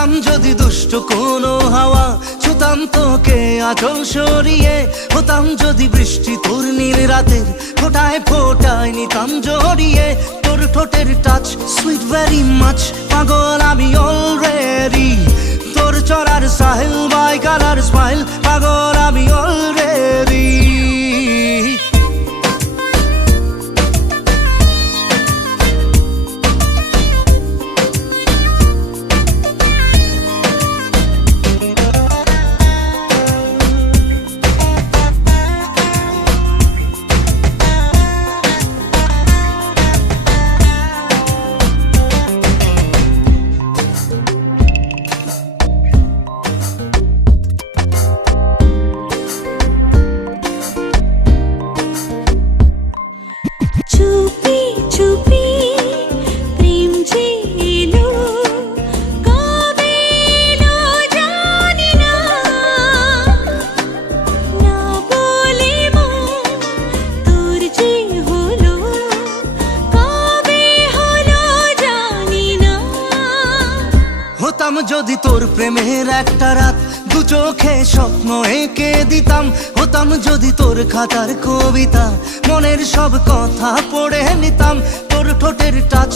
হতাম যদি দুষ্ট কোনো হাওয়া, ছুতাম তোকে আঁচল সরিয়ে। হতাম যদি বৃষ্টি তোর নীল রাতের ফোটায় ফোটায় নিতাম জড়িয়ে। তোর ঠোঁটের টাচ সুইট ভেরি মাচ, পাগল আমি অলরেডি। তোর চড়ার সাহেল বাই কালার স্মাইল, পাগল আমি অলরেডি। চুপি চুপি প্রেম যে এলো, কবে এলো জানি না। না বলে মন তোর যে হলো, কবে হলো জানি না। হতাম যদি তোর প্রেমের একটা রাত, দু চোখে স্বপ্ন এঁকে দিতাম। হতাম যদি তোর খাতার কবিতা, মনের সব কথা পড়ে নিতাম। তোর ঠোঁটের টাচ